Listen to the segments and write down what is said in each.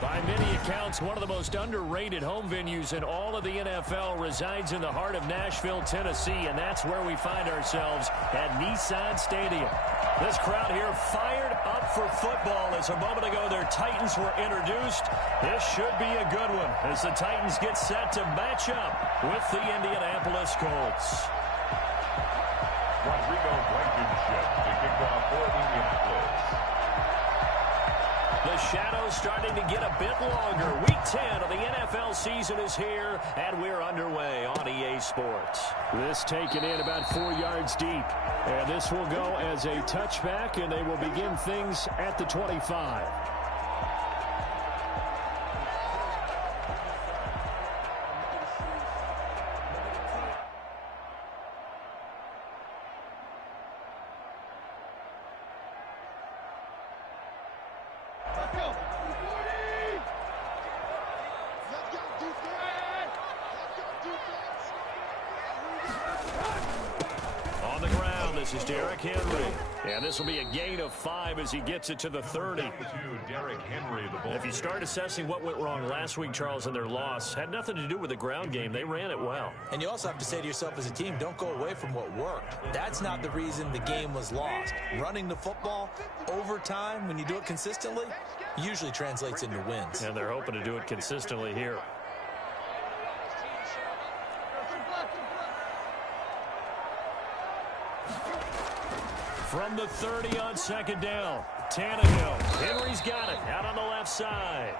By many accounts, one of the most underrated home venues in all of the NFL resides in the heart of Nashville, Tennessee, and that's where we find ourselves at Nissan Stadium. This crowd here fired up for football as a moment ago their Titans were introduced. This should be a good one as the Titans get set to match up with the Indianapolis Colts. Rodrigo Blankenship to kick off for Indianapolis. The shadow's starting to get a bit longer. Week 10 of the NFL season is here, and we're underway on EA Sports. This taken in about 4 yards deep. And this will go as a touchback, and they will begin things at the 25. On the ground, this is Derrick Henry. And this will be a gain of 5 as he gets it to the 30. Derrick Henry, the ball. If you start assessing what went wrong last week, Charles, in their loss, had nothing to do with the ground game. They ran it well. And you also have to say to yourself as a team, don't go away from what worked. That's not the reason the game was lost. Running the football over time, when you do it consistently, usually translates into wins. And they're hoping to do it consistently here. From the 30 on second down, Tannehill. Henry's got it out on the left side.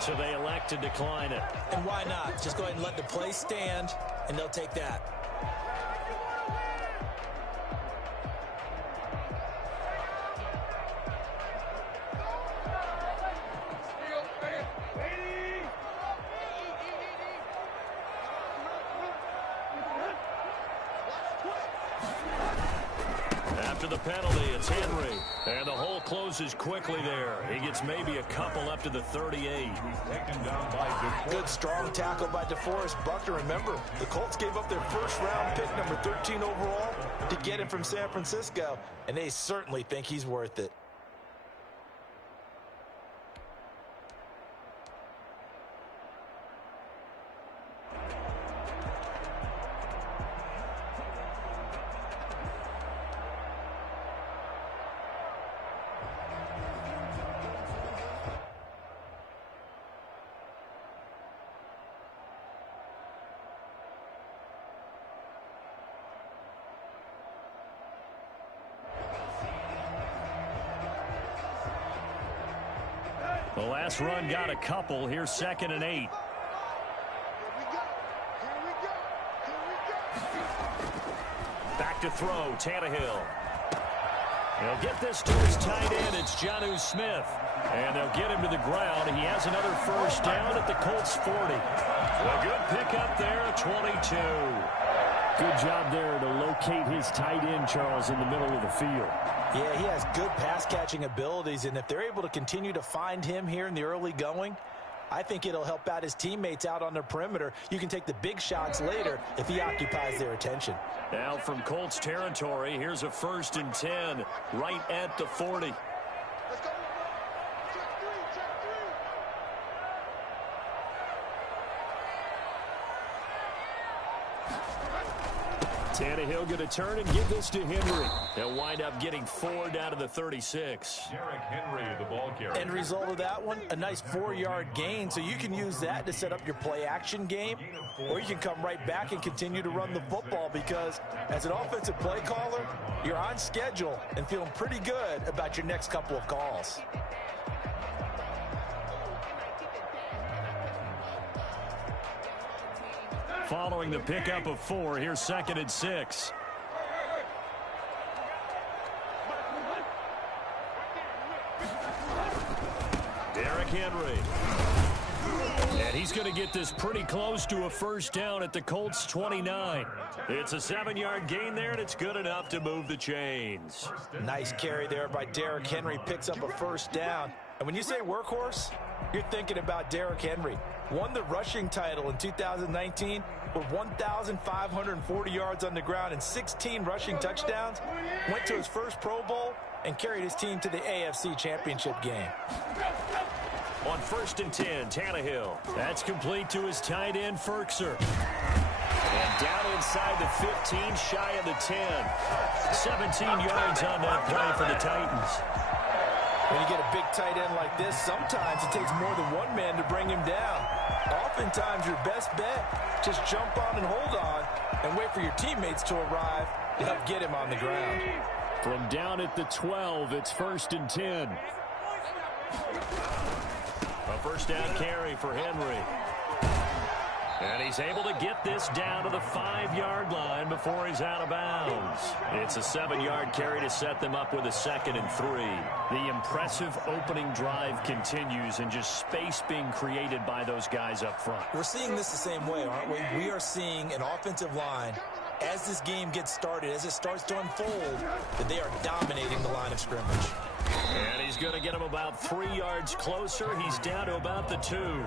So they elect to decline it. And why not? Just go ahead and let the play stand, and they'll take that. After the penalty, it's Henry. And the hole closes quickly there. He gets maybe a couple up to the 38. Good strong tackle by DeForest Buckner. Remember, the Colts gave up their first-round pick, number 13 overall, to get him from San Francisco, and they certainly think he's worth it. The last run got a couple. Here's 2nd and 8. Back to throw, Tannehill. He'll get this to his tight end. It's Jonnu Smith. And they'll get him to the ground. He has another first down at the Colts 40. A good pickup there at 22. Good job there to locate his tight end, Charles, in the middle of the field. Yeah, he has good pass-catching abilities, and if they're able to continue to find him here in the early going, I think it'll help out his teammates out on the perimeter. You can take the big shots later if he occupies their attention. Now from Colts territory, here's a 1st and 10 right at the 40. Tannehill going to turn and give this to Henry. They'll wind up getting 4 down to the 36. Derrick Henry, the ball carrier. End result of that one, a nice 4-yard gain. So you can use that to set up your play-action game, or you can come right back and continue to run the football because as an offensive play caller, you're on schedule and feeling pretty good about your next couple of calls. Following the pickup of 4, here's 2nd and 6. Derrick Henry. And he's going to get this pretty close to a first down at the Colts 29. It's a 7-yard gain there, and it's good enough to move the chains. Nice carry there by Derrick Henry. Picks up a first down. And when you say workhorse, you're thinking about Derrick Henry. won the rushing title in 2019 with 1,540 yards on the ground and 16 rushing touchdowns, went to his first Pro Bowl, and carried his team to the AFC Championship game. On 1st and 10, Tannehill. That's complete to his tight end, Ferkser. And down inside the 15, shy of the 10. 17 yards on that play for the Titans. When you get a big tight end like this, sometimes it takes more than one man to bring him down. Oftentimes, your best bet, just jump on and hold on and wait for your teammates to arrive to help get him on the ground. From down at the 12, it's 1st and 10. A first down carry for Henry. And he's able to get this down to the 5-yard line before he's out of bounds. It's a 7-yard carry to set them up with a 2nd and 3. The impressive opening drive continues and just space being created by those guys up front. We're seeing this the same way, aren't we? We are seeing an offensive line, as this game gets started, as it starts to unfold, that they are dominating the line of scrimmage. And he's going to get him about 3 yards closer. He's down to about the 2.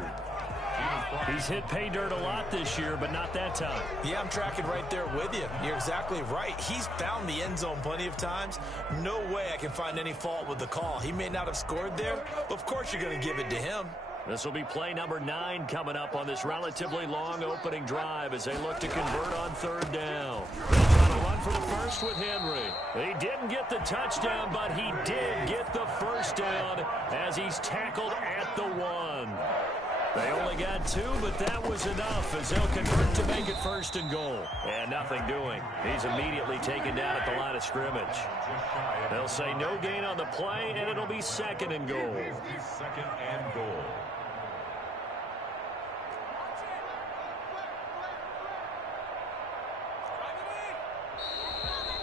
He's hit pay dirt a lot this year, but not that time. Yeah, I'm tracking right there with you. You're exactly right. He's found the end zone plenty of times. No way I can find any fault with the call. He may not have scored there, but of course you're going to give it to him. This will be play number 9 coming up on this relatively long opening drive as they look to convert on 3rd down. They'll try to run for the first with Henry. He didn't get the touchdown, but he did get the first down as he's tackled at the 1. They only got 2, but that was enough as they'll convert to make it 1st and goal. And nothing doing. He's immediately taken down at the line of scrimmage. They'll say no gain on the play, and it'll be 2nd and goal. 2nd and goal.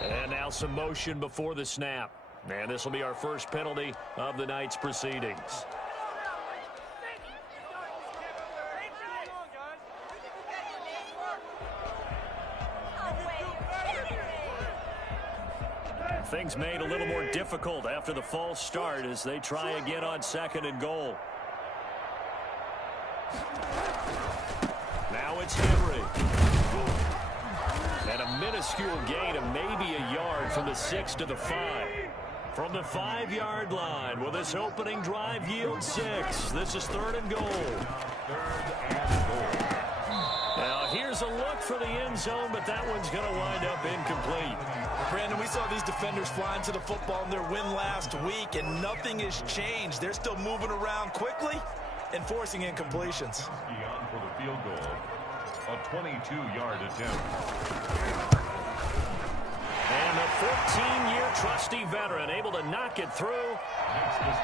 And now some motion before the snap. And this will be our first penalty of the night's proceedings. Things made a little more difficult after the false start as they try again on 2nd and goal. Now it's Henry. And a minuscule gain of maybe a yard from the 6 to the 5. From the 5-yard line, will this opening drive yield 6? This is 3rd and goal. 3rd and goal. Now here's a look for the end zone, but that one's going to wind up incomplete. Brandon, we saw these defenders flying to the football in their win last week, and nothing has changed. They're still moving around quickly and forcing incompletions. Beyond for the field goal. A 22-yard attempt. And a 14-year trusty veteran able to knock it through.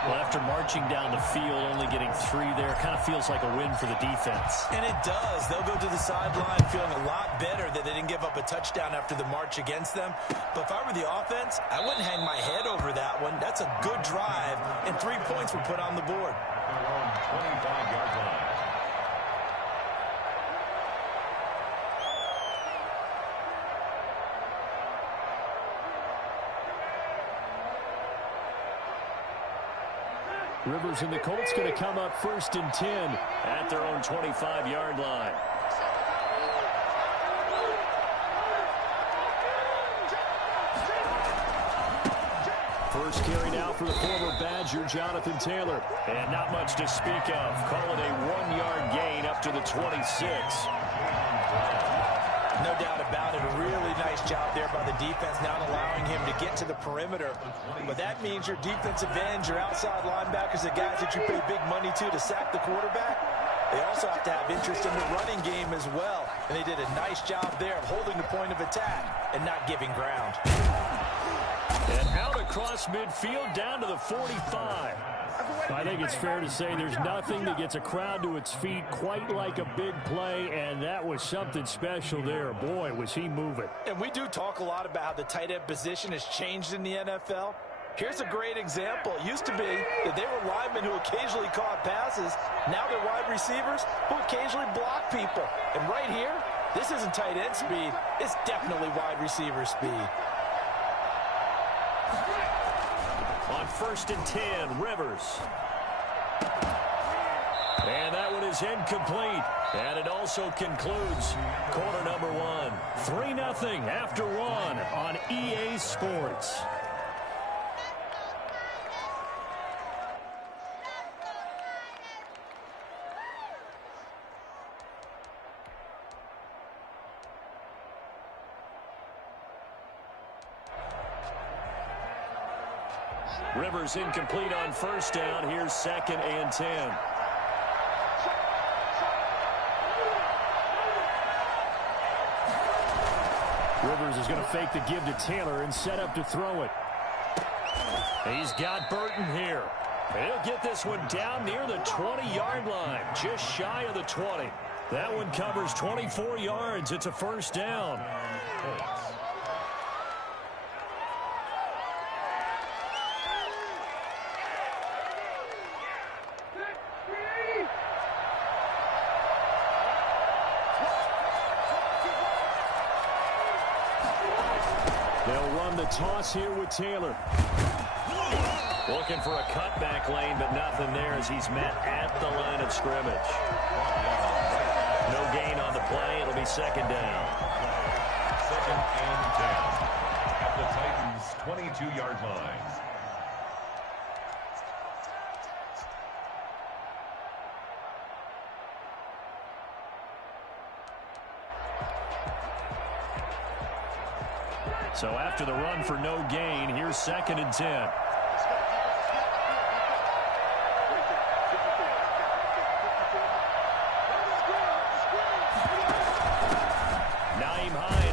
Well, after marching down the field, only getting 3 there, kind of feels like a win for the defense. And it does. They'll go to the sideline feeling a lot better that they didn't give up a touchdown after the march against them. But if I were the offense, I wouldn't hang my head over that one. That's a good drive, and 3 points were put on the board. Their own 25-yard line. Rivers and the Colts going to come up 1st and 10 at their own 25-yard line. First carry now for the former Badger, Jonathan Taylor. And not much to speak of. Call it a 1-yard gain up to the 26. No doubt about it. A really nice job there by the defense, not allowing him to get to the perimeter. But that means your defensive ends, your outside linebackers, the guys that you pay big money to sack the quarterback, they also have to have interest in the running game as well. And they did a nice job there of holding the point of attack and not giving ground. And out across midfield down to the 45. I think it's fair to say there's nothing that gets a crowd to its feet quite like a big play, and that was something special there. Boy, was he moving. And we do talk a lot about how the tight end position has changed in the NFL. Here's a great example. It used to be that they were linemen who occasionally caught passes. Now they're wide receivers who occasionally block people. And right here, this isn't tight end speed. It's definitely wide receiver speed. On 1st and 10, Rivers. And that one is incomplete. And it also concludes quarter number one. 3-0 after one on EA Sports. Rivers incomplete on first down. Here's 2nd and 10. Rivers is going to fake the give to Taylor and set up to throw it. He's got Burton here. He'll get this one down near the 20-yard line, just shy of the 20. That one covers 24 yards. It's a first down. They'll run the toss here with Taylor. Looking for a cutback lane, but nothing there as he's met at the line of scrimmage. No gain on the play. It'll be 2nd down. 2nd and 10 at the Titans' 22-yard line. So after the run for no gain, here's 2nd and 10.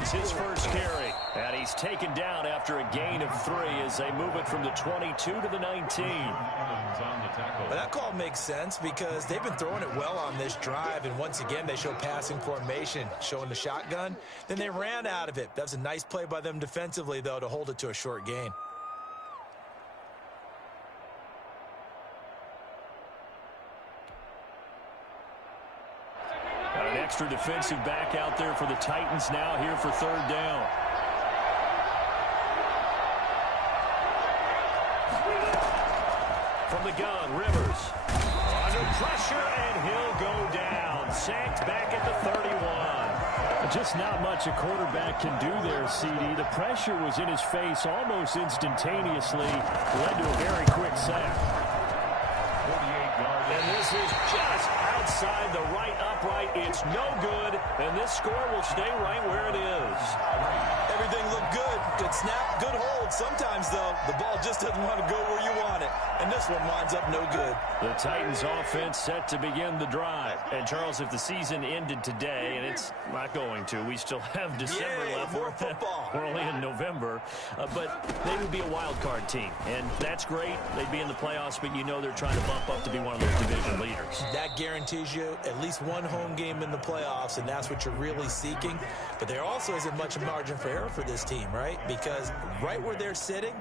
His first carry, and he's taken down after a gain of 3 as they move it from the 22 to the 19. Well, that call makes sense because they've been throwing it well on this drive, and once again they show passing formation, showing the shotgun. Then they ran out of it. That was a nice play by them defensively, though, to hold it to a short gain. An extra defensive back out there for the Titans now here for 3rd down. From the gun, Rivers. Under pressure, and he'll go down. Sacked back at the 31. Just not much a quarterback can do there, CD. The pressure was in his face almost instantaneously. Led to a very quick sack. 48 yards. And this is just outside the right upright. It's no good, and this score will stay right where it is. Everything looked good. Good snap, good hold. Sometimes, though, the ball just doesn't want to go where you want it. And this one winds up no good. The Titans offense set to begin the drive. And, Charles, if the season ended today, and it's not going to, we still have December left. More football. We're only in November. But they would be a wild card team. And that's great. They'd be in the playoffs, but you know they're trying to bump up to be one of those division leaders. That guarantees you at least one home game in the playoffs, and that's what you're really seeking. But there also isn't much of margin for error for this team, right? Because right where they're sitting,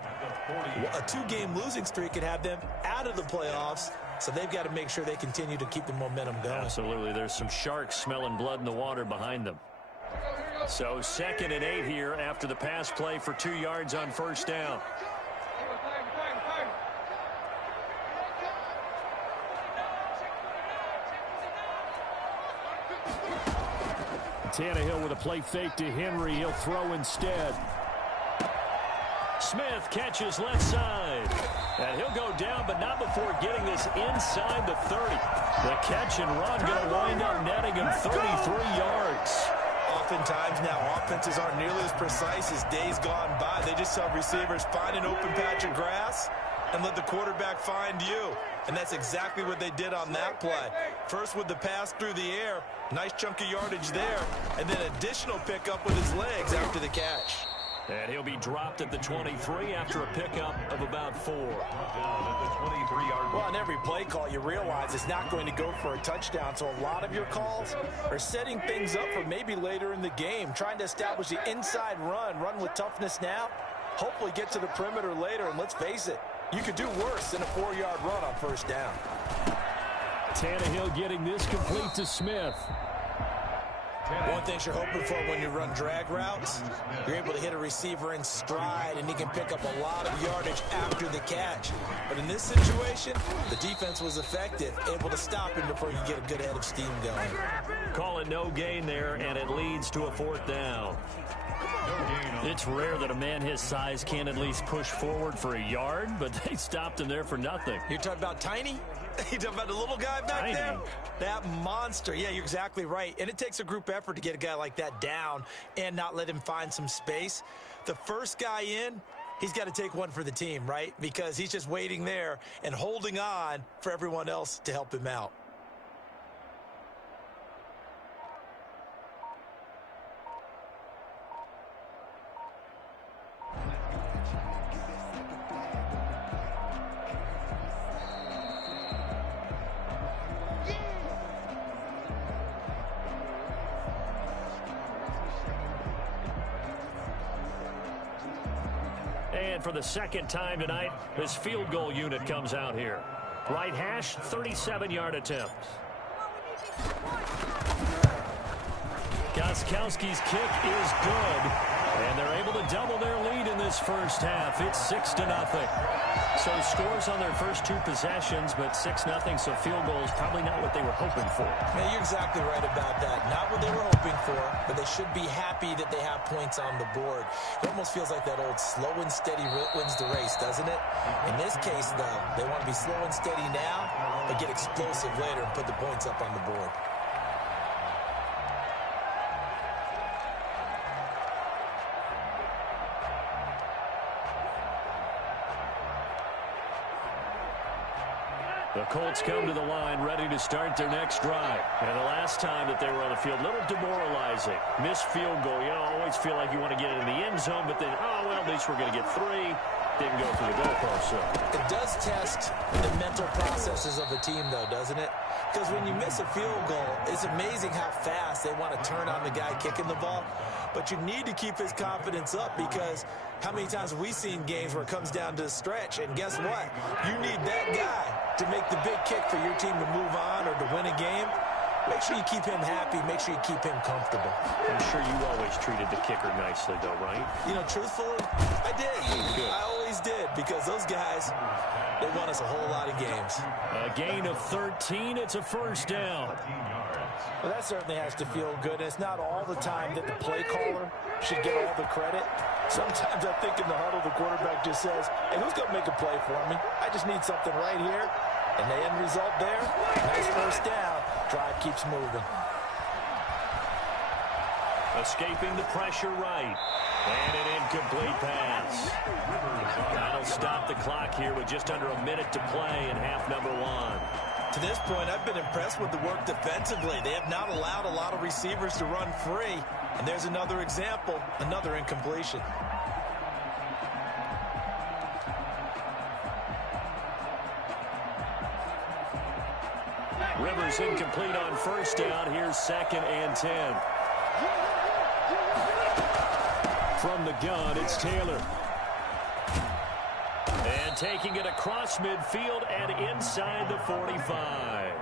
a 2-game losing streak could have them out of the playoffs, so they've got to make sure they continue to keep the momentum going. Absolutely. There's some sharks smelling blood in the water behind them. So 2nd and 8 here after the pass play for 2 yards on first down. Tannehill with a play fake to Henry. He'll throw instead. Smith catches left side. And he'll go down, but not before getting this inside the 30. The catch and run going to wind up netting him 33 yards. Oftentimes now, offenses aren't nearly as precise as days gone by. They just saw receivers find an open patch of grass and let the quarterback find you. And that's exactly what they did on that play. First with the pass through the air, nice chunk of yardage there, and then additional pickup with his legs after the catch. And he'll be dropped at the 23 after a pickup of about 4. Well, on every play call, you realize it's not going to go for a touchdown, so a lot of your calls are setting things up for maybe later in the game, trying to establish the inside run with toughness now, hopefully get to the perimeter later, and let's face it, you could do worse than a 4-yard run on first down. Tannehill getting this complete to Smith. One thing you're hoping for when you run drag routes, you're able to hit a receiver in stride, and he can pick up a lot of yardage after the catch. But in this situation, the defense was effective, able to stop him before you get a good head of steam going. Call it no gain there, and it leads to a 4th down. It's rare that a man his size can at least push forward for a yard, but they stopped him there for nothing. You're talking about Tiny? You're talking about the little guy back there? That monster. Yeah, you're exactly right. And it takes a group effort to get a guy like that down and not let him find some space. The first guy in, he's got to take one for the team, right? Because he's just waiting there and holding on for everyone else to help him out. And for the second time tonight, this field goal unit comes out here. Right hash, 37-yard attempt. Gostkowski's kick is good, and they're able to double their lead in this first half. It's 6-0. So scores on their first 2 possessions, but 6-0, so field goal is probably not what they were hoping for. Yeah, you're exactly right about that. Not what they were hoping for, but they should be happy that they have points on the board. It almost feels like that old slow and steady wins the race, doesn't it? In this case, though, they want to be slow and steady now, but get explosive later and put the points up on the board. The Colts come to the line ready to start their next drive. And the last time that they were on the field, a little demoralizing. Missed field goal. You always feel like you want to get it in the end zone, but then, oh, well, at least we're going to get 3. Didn't go through the goalpost, so. It does test the mental processes of a team, though, doesn't it? Because when you miss a field goal, it's amazing how fast they want to turn on the guy kicking the ball. But you need to keep his confidence up, because how many times have we seen games where it comes down to the stretch, and guess what? You need that guy to make the big kick for your team to move on or to win a game. Make sure you keep him happy. Make sure you keep him comfortable. I'm sure you always treated the kicker nicely, though, right? You know, truthfully, I did. Good. I always did, because those guys, they won us a whole lot of games. A gain of 13. It's a first down. Well, that certainly has to feel good. It's not all the time that the play caller should get all the credit. Sometimes I think in the huddle, the quarterback just says, hey, who's going to make a play for me? I just need something right here. And the end result there, nice first down. Drive keeps moving. Escaping the pressure right. And an incomplete pass. That'll stop the clock here with just under a minute to play in half number 1. To this point, I've been impressed with the work defensively. They have not allowed a lot of receivers to run free. And there's another example, another incompletion. Rivers incomplete on first down. Here's 2nd and 10. From the gun, it's Taylor. And taking it across midfield and inside the 45.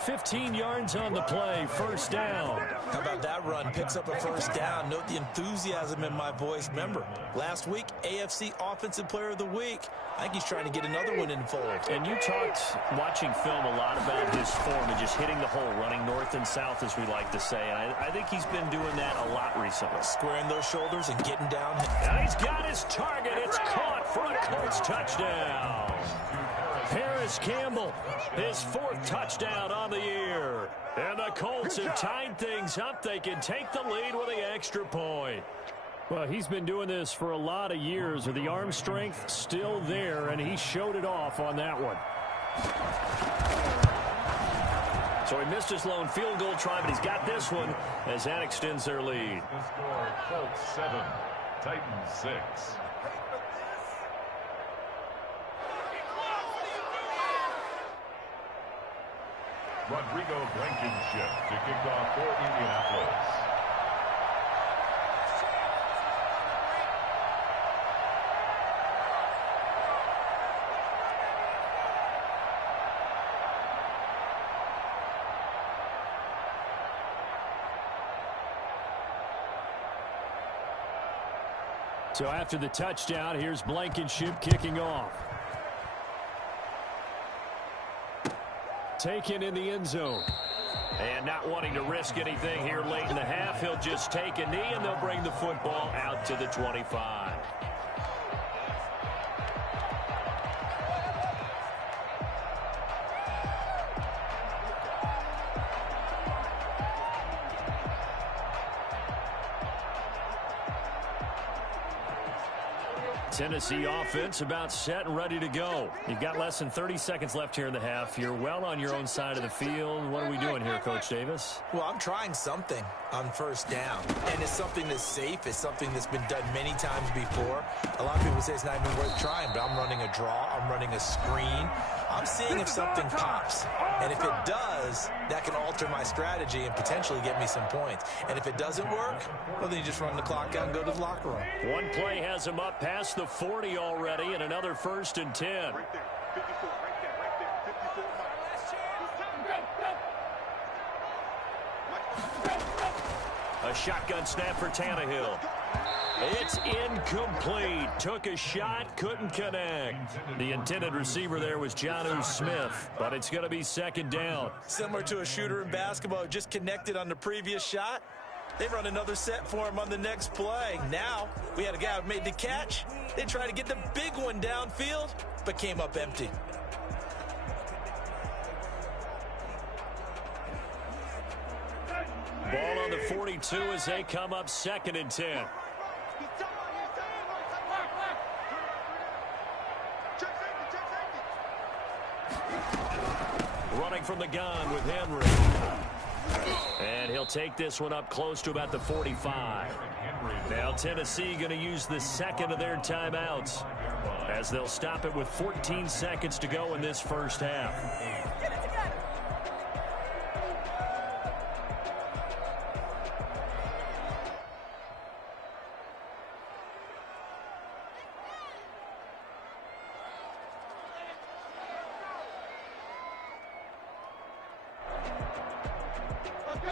15 yards on the play, first down. How about that run? Picks up a first down. Note the enthusiasm in my voice. Remember, last week, AFC Offensive Player of the Week. I think he's trying to get another one in the fold. And you talked, watching film, a lot about his form and just hitting the hole, running north and south, as we like to say. And I think he's been doing that a lot recently. Squaring those shoulders and getting down. And he's got his target. It's caught for a Colts touchdown. Harris Campbell, his 4th touchdown on the year. And the Colts have tied things up. They can take the lead with the extra point. Well, he's been doing this for a lot of years. With the arm strength still there, and he showed it off on that one. So he missed his lone field goal try, but he's got this one as that extends their lead. The score, Colts 7, Titans 6. Rodrigo Blankenship to kick off for Indianapolis. So after the touchdown, here's Blankenship kicking off. Taken in the end zone. And not wanting to risk anything here late in the half, he'll just take a knee, and they'll bring the football out to the 25. Tennessee offense about set and ready to go. You've got less than 30 seconds left here in the half. You're well on your own side of the field. What are we doing here, Coach Davis? Well, I'm trying something on first down, and it's something that's safe. It's something that's been done many times before. A lot of people say it's not even worth trying, but I'm running a draw. I'm running a screen. I'm seeing if something pops, and if it does, that can alter my strategy and potentially get me some points. And if it doesn't work, well, then you just run the clock out and go to the locker room. One play has him up past the 40 already, and another 1st and 10. Right there, 54, right there, 54. A shotgun snap for Tannehill. It's incomplete. Took a shot, couldn't connect. The intended receiver there was Jonnu Smith, but it's going to be 2nd down. Similar to a shooter in basketball, just connected on the previous shot. They run another set for him on the next play. Now, we had a guy who made the catch. They tried to get the big one downfield, but came up empty. Ball on the 42 as they come up 2nd and 10. Running from the gun with Henry. And he'll take this one up close to about the 45. Now Tennessee going to use the 2nd of their timeouts as they'll stop it with 14 seconds to go in this first half.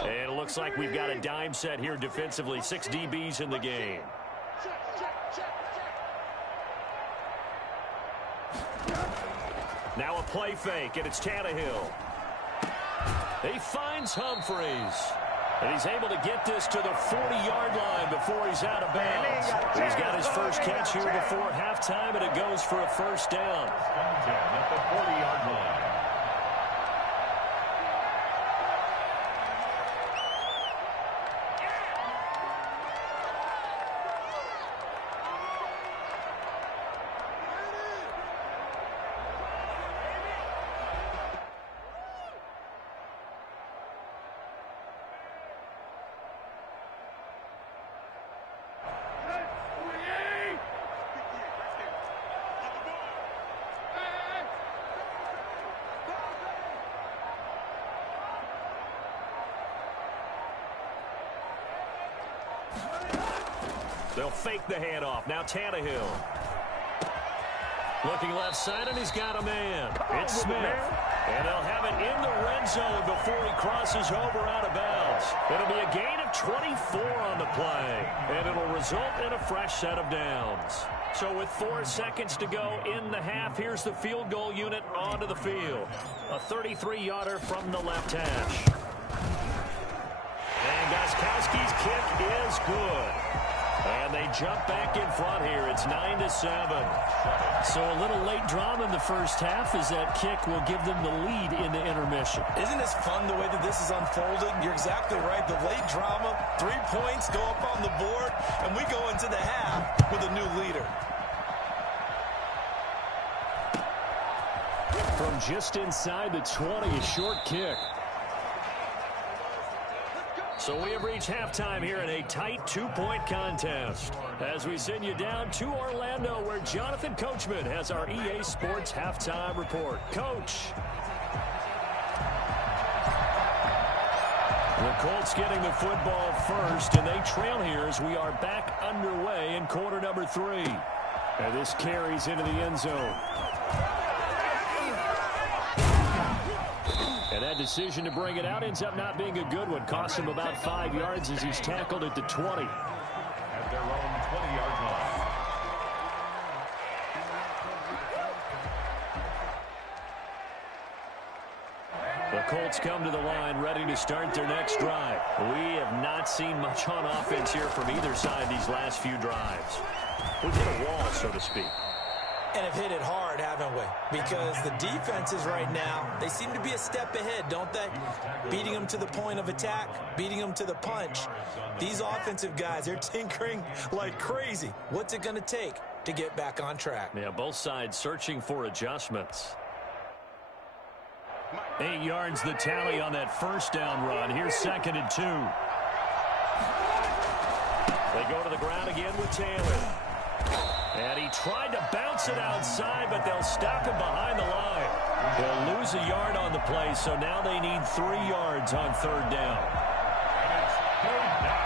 And it looks like we've got a dime set here defensively. 6 DBs in the game. Now a play fake, and it's Tannehill. He finds Humphreys. And he's able to get this to the 40-yard line before he's out of bounds. He's got his first catch here before halftime, and it goes for a 1st down. At the 40-yard line. They'll fake the handoff. Now Tannehill. Looking left side, and he's got a man. It's Smith. And they'll have it in the red zone before he crosses over out of bounds. It'll be a gain of 24 on the play. And it'll result in a fresh set of downs. So with 4 seconds to go in the half, here's the field goal unit onto the field. A 33-yarder from the left hash. And Gostkowski's kick is good. And they jump back in front here. It's 9-7. So a little late drama in the first half as that kick will give them the lead in the intermission. Isn't this fun the way that this is unfolding? You're exactly right. The late drama, 3 points go up on the board, and we go into the half with a new leader. From just inside the 20, a short kick. So we have reached halftime here in a tight 2-point contest as we send you down to Orlando where Jonathan Coachman has our EA Sports halftime report. Coach. The Colts getting the football first, and they trail here as we are back underway in quarter number 3. And this carries into the end zone. And that decision to bring it out ends up not being a good one. Costs him about 5 yards as he's tackled at the 20. At their own 20-yard line. The Colts come to the line ready to start their next drive. We have not seen much on offense here from either side these last few drives. We've hit a wall, so to speak. And have hit it hard, haven't we? Because the defenses right now, they seem to be a step ahead, don't they? Beating them to the point of attack, beating them to the punch. These offensive guys, they're tinkering like crazy. What's it going to take to get back on track? Yeah, both sides searching for adjustments. 8 yards the tally on that first down run. Here's 2nd and 2. They go to the ground again with Taylor. And he tried to bounce it outside, but they'll stop him behind the line. They'll lose a yard on the play, so now they need 3 yards on 3rd down. And it's 3rd down.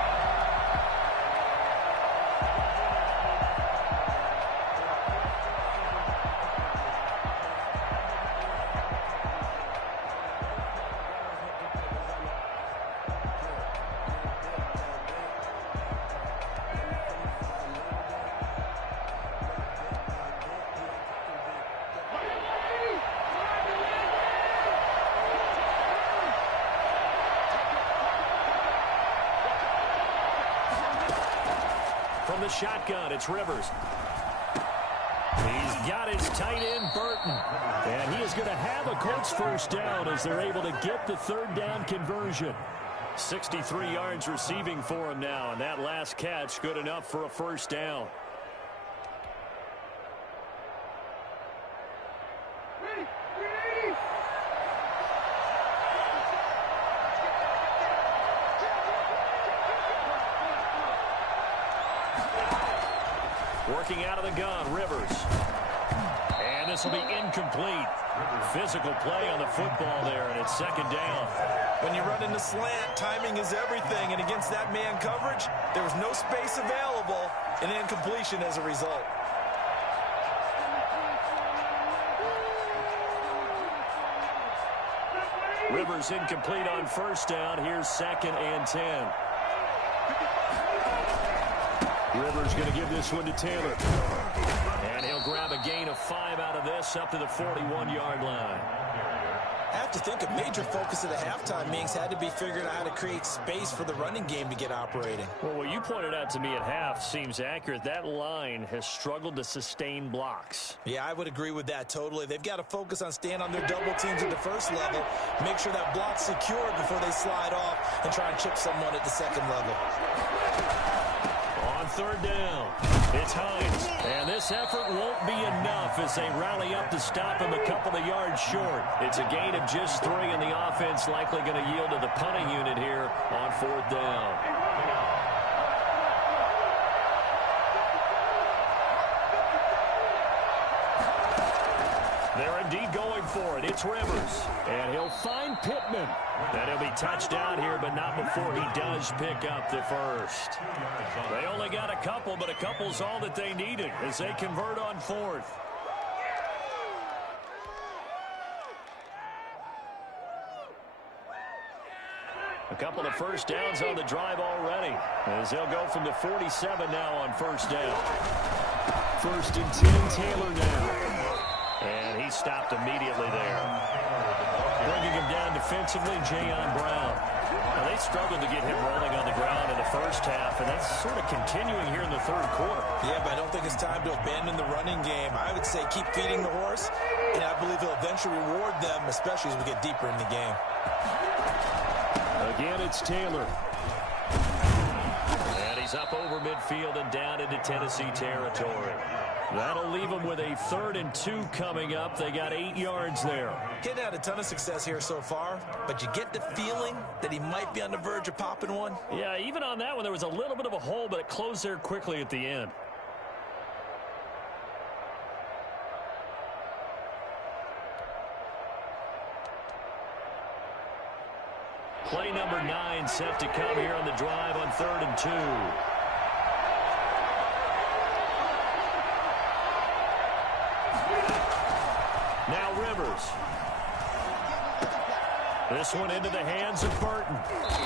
From the shotgun, it's Rivers. He's got his tight end, Burton. And he is going to have a Colts first down as they're able to get the 3rd down conversion. 63 yards receiving for him now, and that last catch good enough for a first down. Working out of the gun, Rivers. And this will be incomplete. Physical play on the football there, and it's 2nd down. When you run into slant, timing is everything, and against that man coverage, there was no space available, and incompletion as a result. Rivers incomplete on first down. Here's 2nd and 10. Rivers going to give this one to Taylor. And he'll grab a gain of 5 out of this up to the 41-yard line. I have to think a major focus of the halftime meetings had to be figuring out how to create space for the running game to get operating. Well, what you pointed out to me at half seems accurate. That line has struggled to sustain blocks. Yeah, I would agree with that totally. They've got to focus on staying on their double teams at the first level, make sure that block's secured before they slide off and try and chip someone at the 2nd level. On 3rd down, it's Hines. And this effort won't be enough as they rally up to stop him a couple of yards short. It's a gain of just 3, and the offense likely going to yield to the punting unit here on 4th down. They're indeed going for it. It's Rivers. And he'll find Pittman. And he'll be touched down here, but not before he does pick up the first. They only got a couple, but a couple's all that they needed as they convert on 4th. A couple of first downs on the drive already as they'll go from the 47 now on first down. 1st and 10, Taylor now. And he stopped immediately there. Bringing him down defensively, Jayon Brown. Now, they struggled to get him rolling on the ground in the first half, and that's sort of continuing here in the 3rd quarter. Yeah, but I don't think it's time to abandon the running game. I would say keep feeding the horse, and I believe he'll eventually reward them, especially as we get deeper in the game. Again, it's Taylor. And he's up over midfield and down into Tennessee territory. That'll leave them with a 3rd and 2 coming up. They got 8 yards there. Getting had a ton of success here so far, but you get the feeling that he might be on the verge of popping one. Yeah, even on that one, there was a little bit of a hole, but it closed there quickly at the end. Play number 9 set to come here on the drive on 3rd and 2. Now Rivers. This one into the hands of Burton.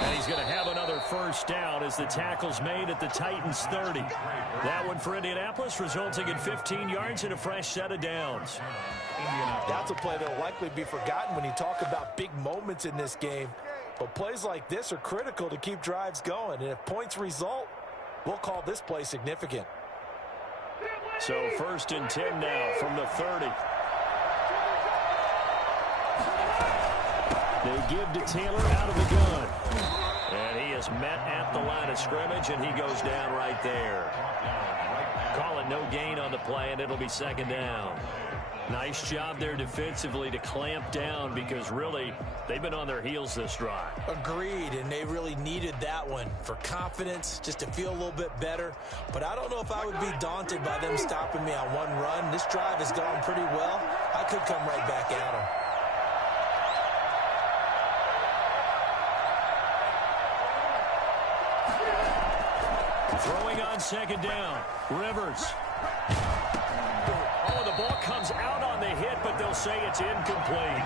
And he's going to have another first down as the tackle's made at the Titans 30. That one for Indianapolis, resulting in 15 yards and a fresh set of downs. That's a play that will likely be forgotten when you talk about big moments in this game. But plays like this are critical to keep drives going. And if points result, we'll call this play significant. So 1st and 10 now from the 30. They give to Taylor out of the gun. And he is met at the line of scrimmage, and he goes down right there. Call it no gain on the play, and it'll be 2nd down. Nice job there defensively to clamp down because really they've been on their heels this drive. Agreed, and they really needed that one for confidence, just to feel a little bit better. But I don't know if I would be daunted by them stopping me on one run. This drive has gone pretty well. I could come right back at them. Throwing on 2nd down, Rivers. Oh, the ball comes out on the hit, but they'll say it's incomplete.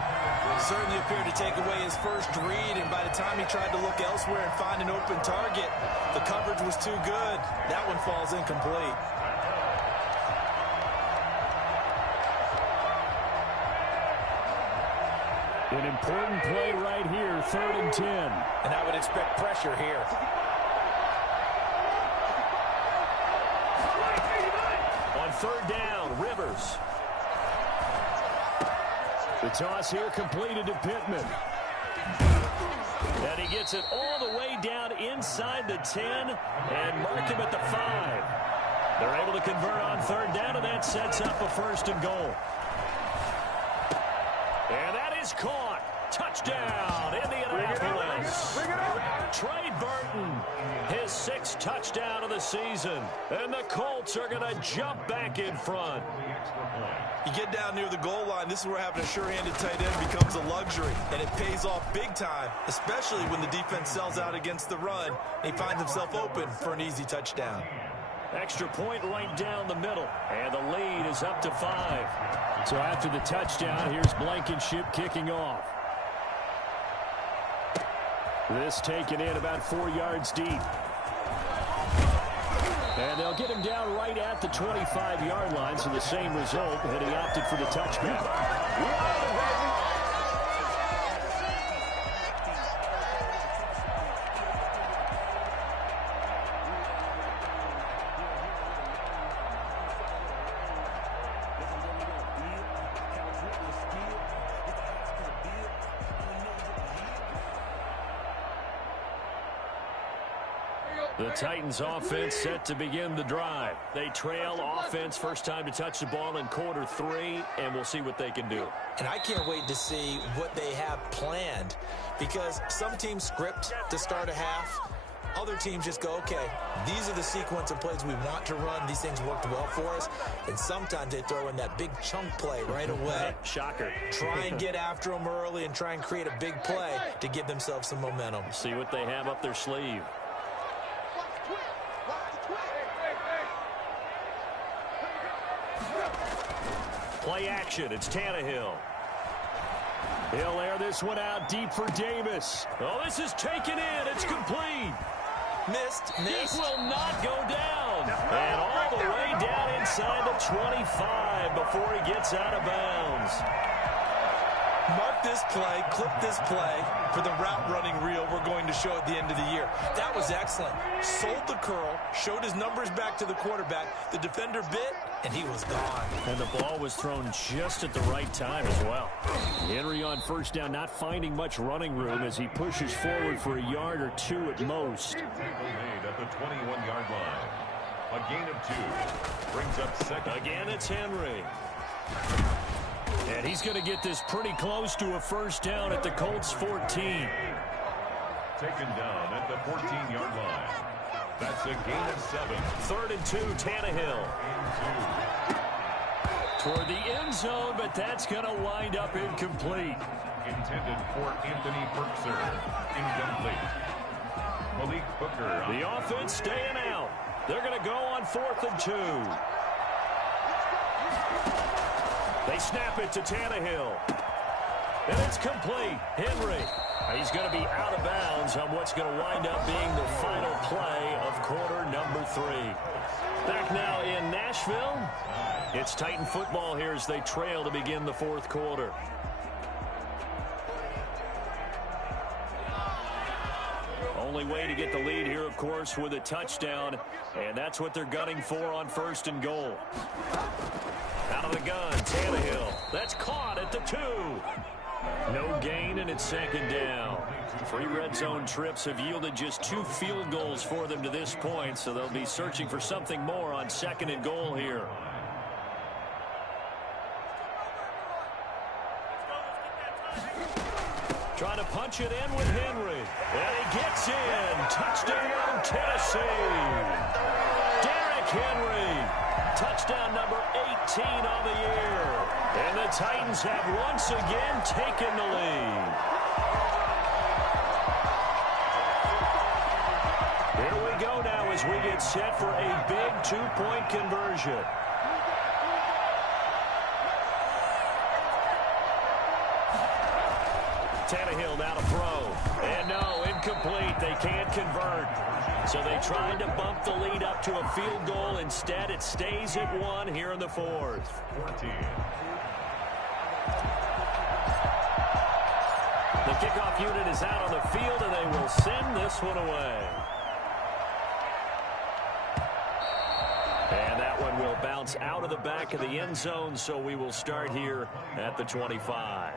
Certainly appeared to take away his first read, and by the time he tried to look elsewhere and find an open target, the coverage was too good. That one falls incomplete. An important play right here, 3rd and 10. And I would expect pressure here. On 3rd down, Rivers. The toss here completed to Pittman. And he gets it all the way down inside the 10 and mark him at the 5. They're able to convert on 3rd down, and that sets up a 1st and goal. And that is caught. Touchdown, Indianapolis. Trey Burton, his 6th touchdown of the season. And the Colts are going to jump back in front. You get down near the goal line, this is where having a sure-handed tight end becomes a luxury. And it pays off big time, especially when the defense sells out against the run. And he finds himself open for an easy touchdown. Extra point right down the middle. And the lead is up to 5. So after the touchdown, here's Blankenship kicking off. This taken in about 4 yards deep. And they'll get him down right at the 25-yard line, so the same result, and he opted for the touchback. The Titans offense set to begin the drive. They trail offense first time to touch the ball in quarter 3, and we'll see what they can do. And I can't wait to see what they have planned, because some teams script to start a half. Other teams just go, okay, these are the sequence of plays we want to run. These things worked well for us. And sometimes they throw in that big chunk play right away. Shocker. Try and get after them early and try and create a big play to give themselves some momentum. See what they have up their sleeve. Play action. It's Tannehill. He'll air this one out deep for Davis. Oh, this is taken in. It's complete. Missed. It will not go down. And all the way down inside the 25 before he gets out of bounds. Mark this play, clip this play for the route running reel we're going to show at the end of the year. That was excellent. Sold the curl, showed his numbers back to the quarterback. The defender bit, and he was gone. And the ball was thrown just at the right time as well. Henry on first down, not finding much running room as he pushes forward for a yard or 2 at most. Made at the 21-yard line. A gain of 2. Brings up 2nd. Again, it's Henry. And he's going to get this pretty close to a first down at the Colts 14. Taken down at the 14-yard line. That's a gain of 7. 3rd and 2, Tannehill. Toward the end zone, but that's going to wind up incomplete. Intended for Anthony Perkser. Incomplete. Malik Hooker. The offense staying out. They're going to go on 4th and 2. They snap it to Tannehill. And it's complete. Henry. He's going to be out of bounds on what's going to wind up being the 3. Back now in Nashville. It's Titan football here as they trail to begin the fourth quarter. Only way to get the lead here, of course, with a touchdown, and that's what they're gunning for on 1st and goal. Out of the gun, Tannehill. That's caught at the 2. No gain, and it's 2nd down. 3 red zone trips have yielded just 2 field goals for them to this point, so they'll be searching for something more on 2nd and goal here. Trying to punch it in with Henry. And he gets in. Touchdown, Tennessee. Derrick Henry. Touchdown number 18 on the year. And the Titans have once again taken the lead. Here we go now as we get set for a big 2-point conversion. Tannehill now to throw. And no, incomplete. They can't convert. So they tried to bump the lead up to a field goal. Instead, it stays at 1 here in the 4th. 14. The kickoff unit is out on the field, and they will send this one away. And that one will bounce out of the back of the end zone, so we will start here at the 25.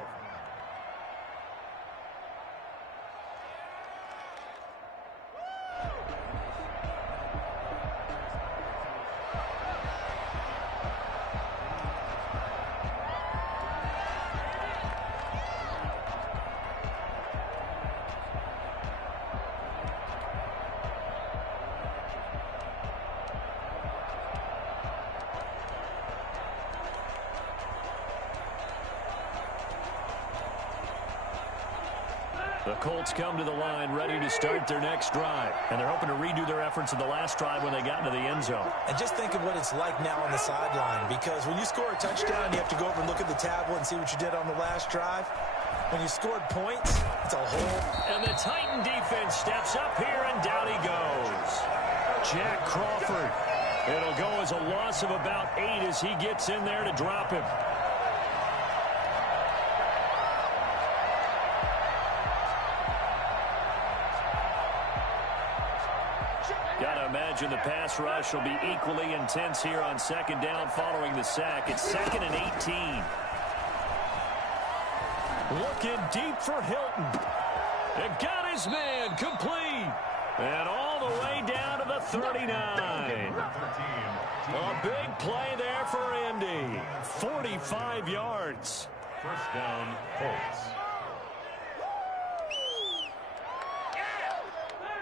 The Colts come to the line ready to start their next drive. And they're hoping to redo their efforts in the last drive when they got into the end zone. And just think of what it's like now on the sideline, because when you score a touchdown, you have to go over and look at the tablet and see what you did on the last drive. When you scored points, it's a whole. And the Titan defense steps up here, and down he goes. Jack Crawford. It'll go as a loss of about 8 as he gets in there to drop him. Gotta imagine the pass rush will be equally intense here on 2nd down following the sack. It's 2nd and 18. Looking deep for Hilton. And got his man complete. And all the way down to the 39. A big play there for Indy. 45 yards. 1st down, Colts.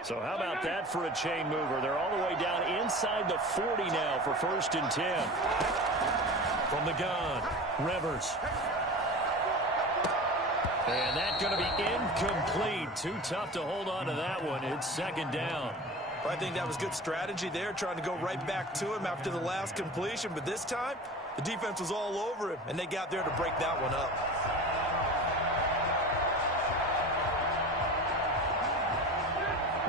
So how about that for a chain mover? They're all the way down inside the 40 now for 1st and 10. From the gun, Rivers. And that's going to be incomplete. Too tough to hold on to that one. It's 2nd down. I think that was good strategy there, trying to go right back to him after the last completion. But this time, the defense was all over him, and they got there to break that one up.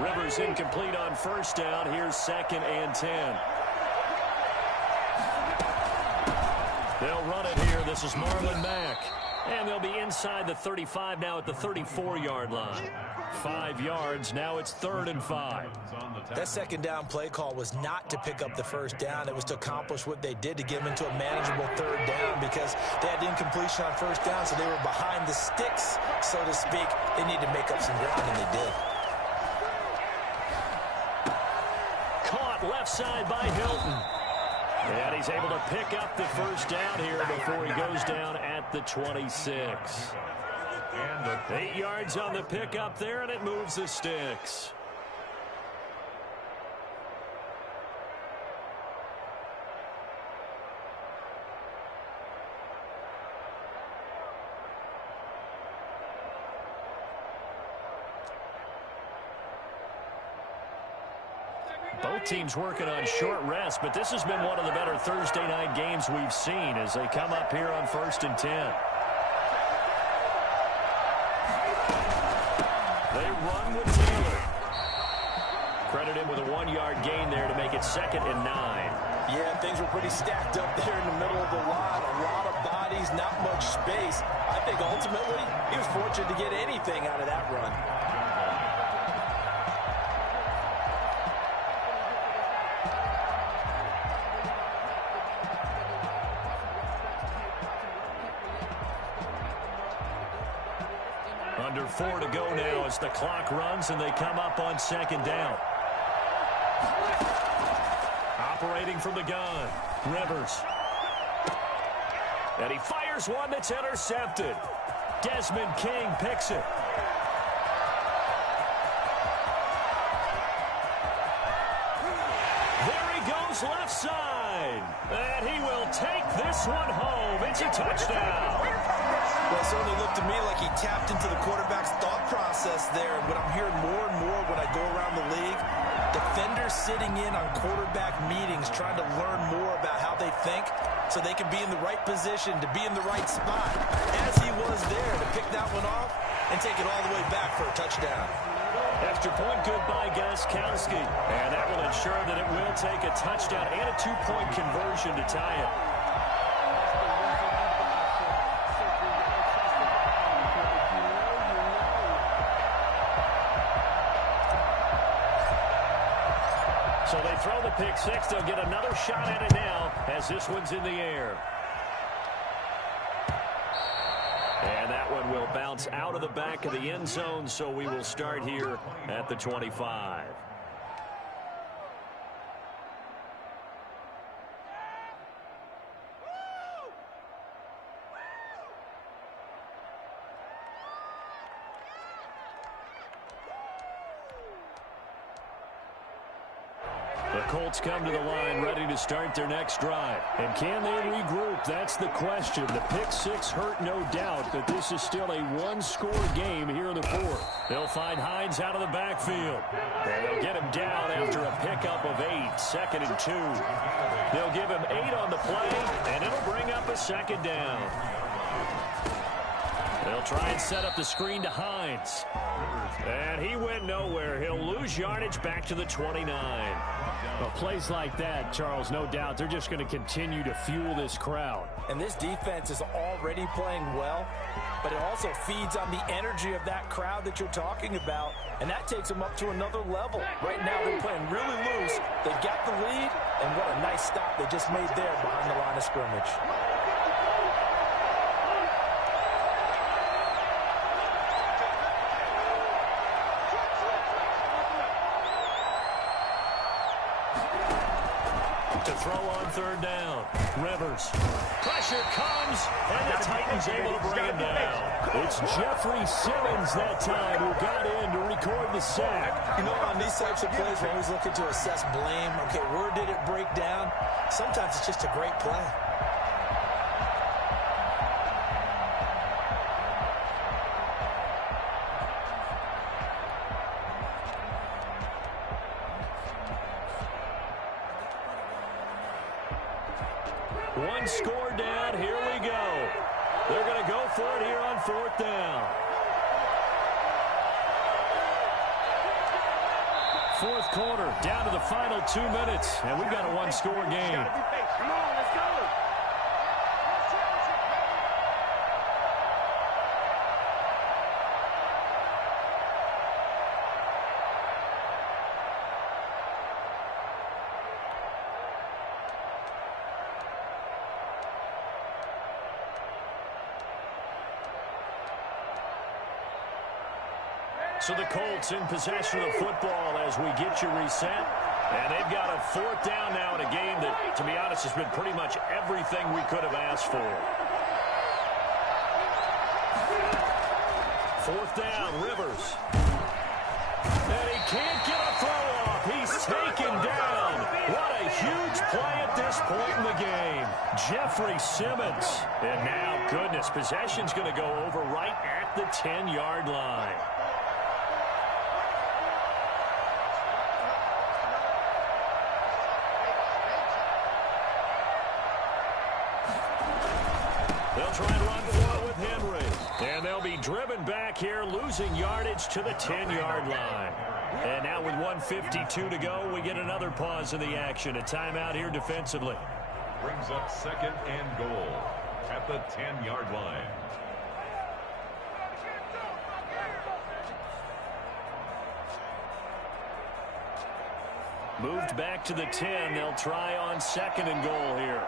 Rivers incomplete on 1st down. Here's 2nd and 10. They'll run it here. This is Marlon Mack. And they'll be inside the 35 now at the 34-yard line. 5 yards. Now it's 3rd and 5. That 2nd down play call was not to pick up the 1st down. It was to accomplish what they did to get them into a manageable 3rd down, because they had incompletion on 1st down, so they were behind the sticks, so to speak. They needed to make up some ground, and they did. Left side by Hilton. And he's able to pick up the 1st down here before he goes down at the 26. 8 yards on the pickup there, and it moves the sticks. Both teams working on short rest, but this has been one of the better Thursday night games we've seen as they come up here on 1st and 10. They run with Taylor. Credit him with a 1-yard gain there to make it 2nd and 9. Yeah, things were pretty stacked up there in the middle of the line. A lot of bodies, not much space. I think ultimately he was fortunate to get anything out of that run. Under 4 to go now as the clock runs and they come up on 2nd down. Operating from the gun, Rivers. And he fires one that's intercepted. Desmond King picks it. There he goes left side. And he will take this one home. It's a touchdown. Well, it certainly looked to me like he tapped into the quarterback's thought process there. And what I'm hearing more and more when I go around the league, defenders sitting in on quarterback meetings trying to learn more about how they think so they can be in the right position to be in the right spot, as he was there to pick that one off and take it all the way back for a touchdown. Extra point good by Gostkowski. And that will ensure that it will take a touchdown and a 2-point conversion to tie it. So they throw the pick six. They'll get another shot at it now as this one's in the air. And that one will bounce out of the back of the end zone, so we will start here at the 25. The Colts come to the line ready to start their next drive. And can they regroup? That's the question. The pick six hurt, no doubt, but this is still a one-score game here in the fourth. They'll find Hines out of the backfield. And they'll get him down after a pickup of 8, 2nd and 2. They'll give him 8 on the play, and it'll bring up a 2nd down. They'll try and set up the screen to Hines. And he went nowhere. He'll lose yardage back to the 29. Well, plays like that, Charles, no doubt, they're just going to continue to fuel this crowd. And this defense is already playing well, but it also feeds on the energy of that crowd that you're talking about, and that takes them up to another level. Right now, they're playing really loose. They've got the lead, and what a nice stop they just made there behind the line of scrimmage. To throw on 3rd down. Rivers. Pressure comes, and the Titans able to bring him down. It's Jeffrey Simmons that time who got in to record the sack. You know, on these types of plays, we're always looking to assess blame. Okay, where did it break down? Sometimes it's just a great play. One score down. Here we go. They're going to go for it here on 4th down. 4th quarter, down to the final 2 minutes, and we've got a one-score game. Come on, let's go. So the Colts in possession of the football as we get you reset. And they've got a 4th down now in a game that, to be honest, has been pretty much everything we could have asked for. 4th down, Rivers. And he can't get a throw off. He's taken down. What a huge play at this point in the game. Jeffrey Simmons. And now, goodness, possession's going to go over right at the 10-yard line. They'll try and run for it with Henry. And they'll be driven back here, losing yardage to the 10-yard line. And now with 1:52 to go, we get another pause in the action. A timeout here defensively. Brings up 2nd and goal at the 10-yard line. Moved back to the 10. They'll try on 2nd and goal here.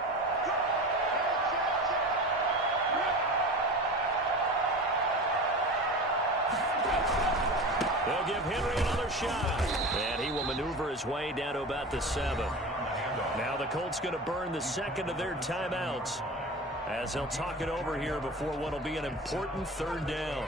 They'll give Henry another shot. And he will maneuver his way down to about the 7. Now the Colts going to burn the 2nd of their timeouts as they'll talk it over here before what will be an important 3rd down.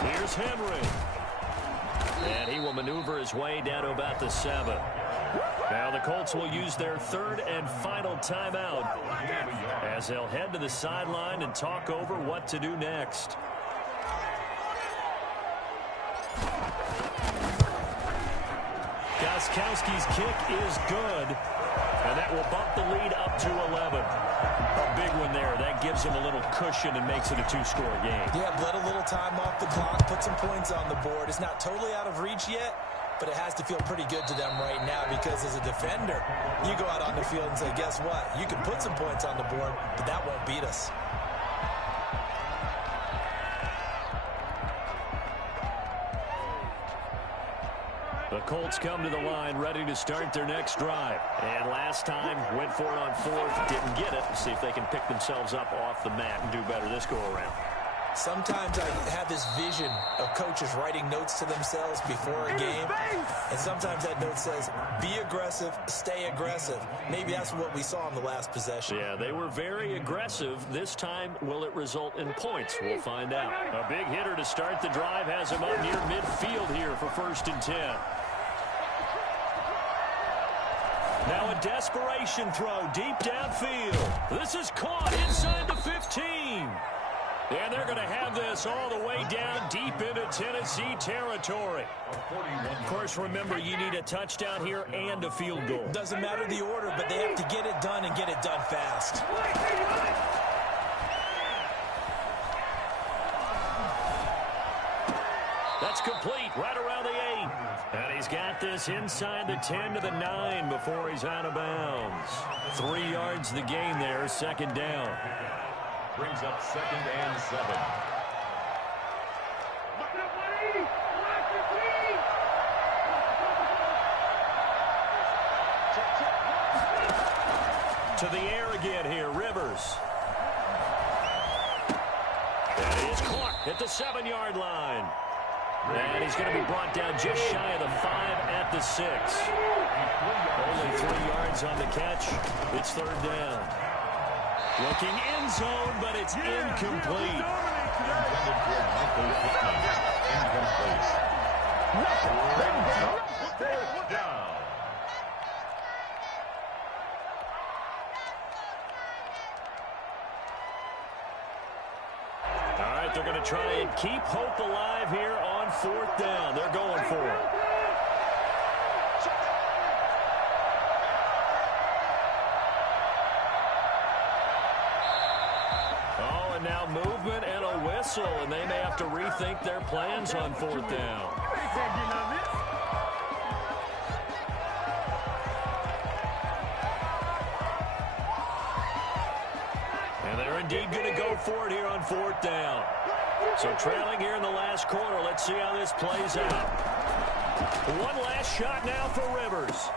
Here's Henry. And he will maneuver his way down to about the 7. Now the Colts will use their 3rd and final timeout as they'll head to the sideline and talk over what to do next. Gostkowski's kick is good, and that will bump the lead up to 11. A big one there. That gives them a little cushion and makes it a 2-score game. Yeah, let a little time off the clock, put some points on the board. It's not totally out of reach yet, but it has to feel pretty good to them right now because as a defender, you go out on the field and say, guess what? You can put some points on the board, but that won't beat us. The Colts come to the line ready to start their next drive. And last time, went for it on 4th, didn't get it. See if they can pick themselves up off the mat and do better this go-around. Sometimes I have this vision of coaches writing notes to themselves before a game. And sometimes that note says, be aggressive, stay aggressive. Maybe that's what we saw in the last possession. Yeah, they were very aggressive. This time, will it result in points? We'll find out. A big hitter to start the drive has him up near midfield here for 1st and 10. Now a desperation throw deep downfield. This is caught inside the 15. And they're going to have this all the way down deep into Tennessee territory. Of course, remember, you need a touchdown here and a field goal. Doesn't matter the order, but they have to get it done and get it done fast. That's complete right around the 8. And he's got this inside the 10 to the 9 before he's out of bounds. 3 yards the gain there, 2nd down. Brings up 2nd and 7. To the air again here, Rivers. And he is caught at the 7-yard line. And he's going to be brought down just shy of the 5 at the 6. Only 3 yards on the catch. It's 3rd down. Looking end zone, but it's incomplete. All right, they're going to try and keep hope alive here on 4th down. They're going for it. Oh, and now movement and a whistle, and they may have to rethink their plans on 4th down. And they're indeed going to go for it here on 4th down. So trailing here in the last quarter. Let's see how this plays out. One last shot now for Rivers.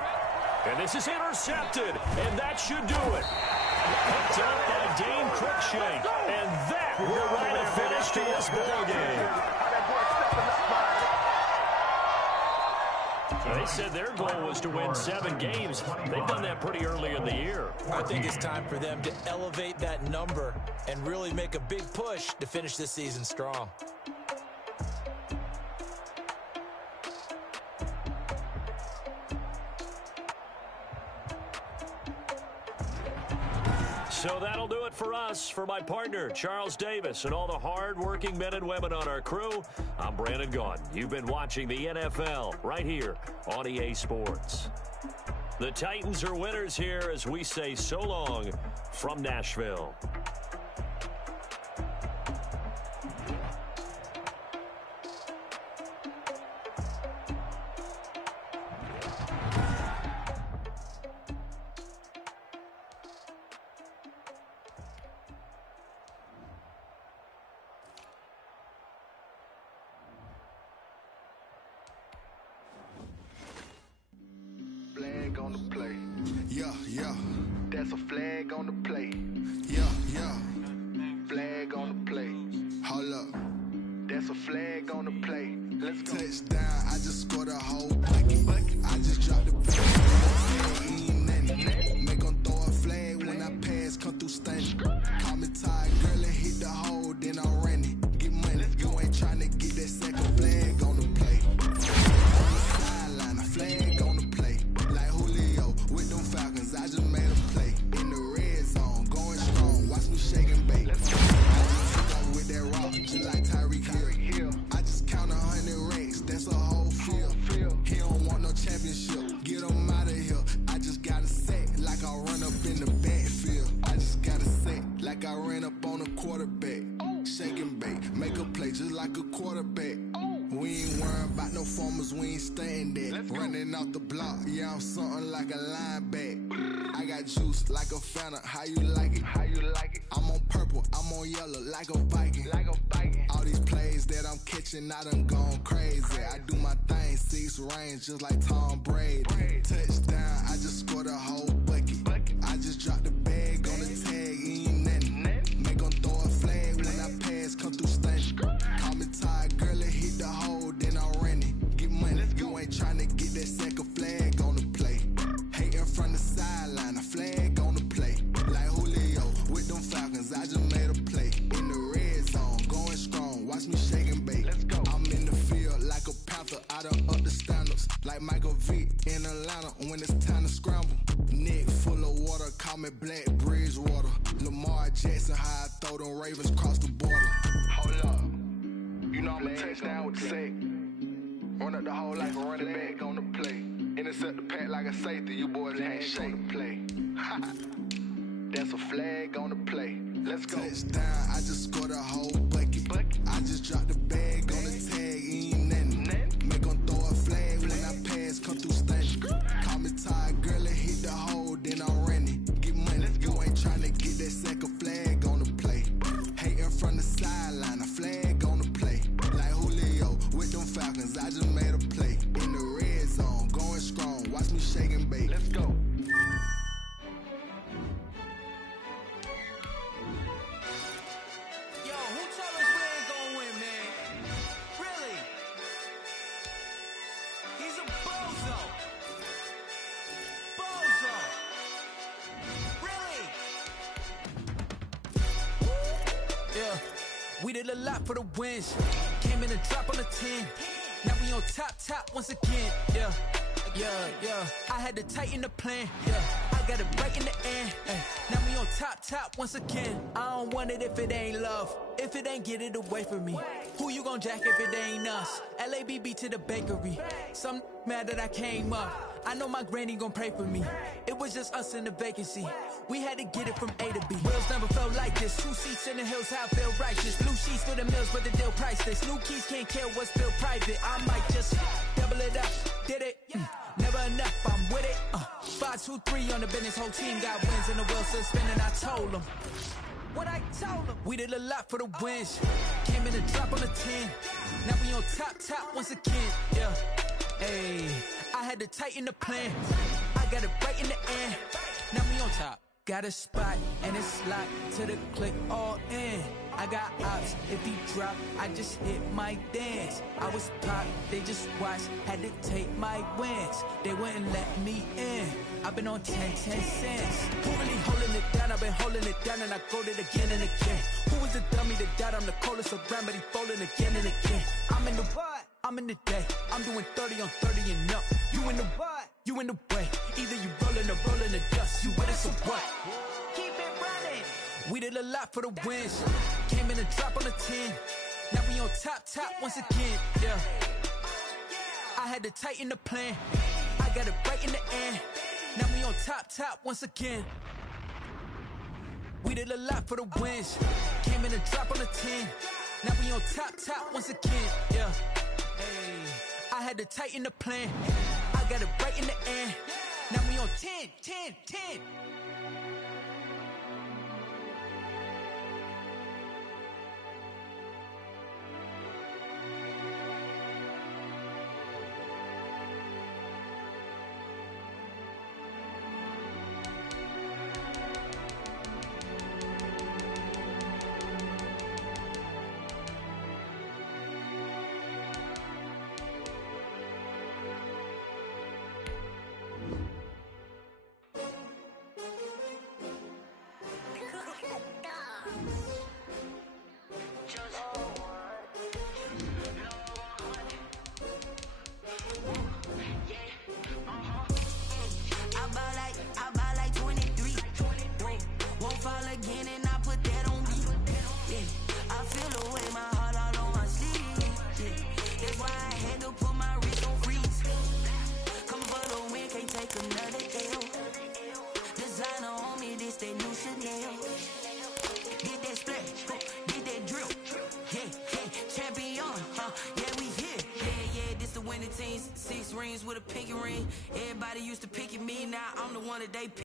And this is intercepted, and that should do it. Picked up by Dane Cruikshank, and that will write a finish to this ball game. They said their goal was to win 7 games. They've done that pretty early in the year. I think it's time for them to elevate that number and really make a big push to finish this season strong. So that'll do it for us. For my partner, Charles Davis, and all the hard-working men and women on our crew, I'm Brandon Gaudin. You've been watching the NFL right here on EA Sports. The Titans are winners here as we say so long from Nashville. Flag on the play. Yeah, yeah. That's a flag on the play. Yeah, yeah. Flag on the play. Hold up. That's a flag on the play. Let's go. Touchdown, I just scored a whole bucket. I just dropped the ball. Ain't nothing. Make 'em throw a flag when I pass, come through stunning. Call me tired, girl, and hit the hole, then I'm running. Get money, you ain't tryna get that second flag on the play. On the sideline, a flag on the play. Like Julio with them Falcons, I just made a play. In the red zone, going strong, watch me shake and bake. I just took off with that rock, just like Tyreek Hill. I just count 100 racks, that's a whole field. He don't want no championship, get him out of here. I just got a set, like I run up in the backfield. I just got a set, like I ran up on a quarterback. Shake and bake, make a play just like a quarterback. We ain't worrying about no formers, we ain't staying there. Running out the block, yeah, I'm something like a linebacker. I got juice like a Fanta, how you like it? How you like it? I'm on purple, I'm on yellow, like a Viking. Like a Viking. All these plays that I'm catching, I done gone crazy. I do my thing, 6 range, just like Tom Brady. Touchdown, I just scored a whole bucket. I just dropped the bag on the tag, ain't nothing. Make 'em throw a flag when I pass, come through stunning. Call me tired, girl, and hit the hole, then I'm running. Get money, you ain't tryna get that second flag on the play. Hating from the sideline, a flag on the play. Like Julio with them Falcons, I just made a play. In the red zone, going strong, watch me shake and bake. Let's go. I'm in the field like a Panther, I done up the standards. Like Michael Vick in Atlanta when it's time to scramble. Neck full of water, call me Black Bridgewater. Lamar Jackson, how I throw them Ravens cross the border. Hold up. You know I'm a touchdown with the sack. Run up the hole like a running back on the play. Intercept the pack like a safety. You boys can't shake the play. That's a flag on the play. Let's go. Touchdown, I just scored a whole bucket. I just dropped the bag on the tag, ain't nothing. Make 'em throw a flag when I pass, come through stunning. Call me tired, girl, and hit the hole, then I'm running. Get money, you ain't tryna get that second flag on the play. Hating from the sideline, a flag on the play. Like Julio with them Falcons, I just made a play. In the red zone, going strong, watch me shake and bake. Let's go. Yo, who told us we ain't gonna win, man? Really? He's a bozo. Bozo. Really? Yeah, we did a lot for the wins. Came in a drop on the 10. Now we on top once again. Yeah. I had to tighten the plan. Yeah, I got it right in the end. Now we on top once again. I don't want it if it ain't love. If it ain't, get it away from me. Who you gon' jack if it ain't us? LABB to the bakery. Some mad that I came up. I know my granny gon' pray for me. It was just us in the vacancy. We had to get it from A to B. Wheels never felt like this. 2 seats in the hills, how I feel righteous. Blue sheets for the mills, but the deal priceless. New keys can't kill what's still private. I might just double it up. Did it? Never enough, I'm with it. 5, 2, 3 on the business. Whole team got wins and the wheels still spinning. I told them what I told them. We did a lot for the wins. Came in a drop on the 10. Now we on top once again. Yeah. Hey, I had to tighten the plan. I got it right in the end. Now we on top. Got a spot and it's locked to the click all in. I got ops, if he drop, I just hit my dance. I was pop, they just watched, had to take my wins. They wouldn't let me in. I've been on 10 cents. Who really holding it down? I've been holding it down and I go it again and again. Who was the dummy that died? I'm the coldest around, but he folding again and again. I'm in the what? I'm in the day. I'm doing 30 on 30 and up. You in the what? You in the way. Either you rolling or rolling the dust. You with us or what? Keep it running. We did a lot for the wins. Came in and drop on the 10. Now we on top once again, yeah. I had to tighten the plan. I got it right in the end. Now we on top once again. We did a lot for the wins. Came in and drop on the 10. Now we on top once again, yeah. Hey, I had to tighten the plan. I got it right in the end. Now we on 10. I buy like 23. Won't fall again and I put that on me. Yeah, I feel the way, my heart all on my sleeve. Yeah, that's why I had to put my wrist on freeze. Come for the win, can't take another L. Designer on me, this that new Chanel. Did that splash, did that drill. Yeah, champion, yeah, we here. Yeah, this the winning team. 6 rings with a pinky ring. Everybody used to pick at me, now I'm the one that they pick.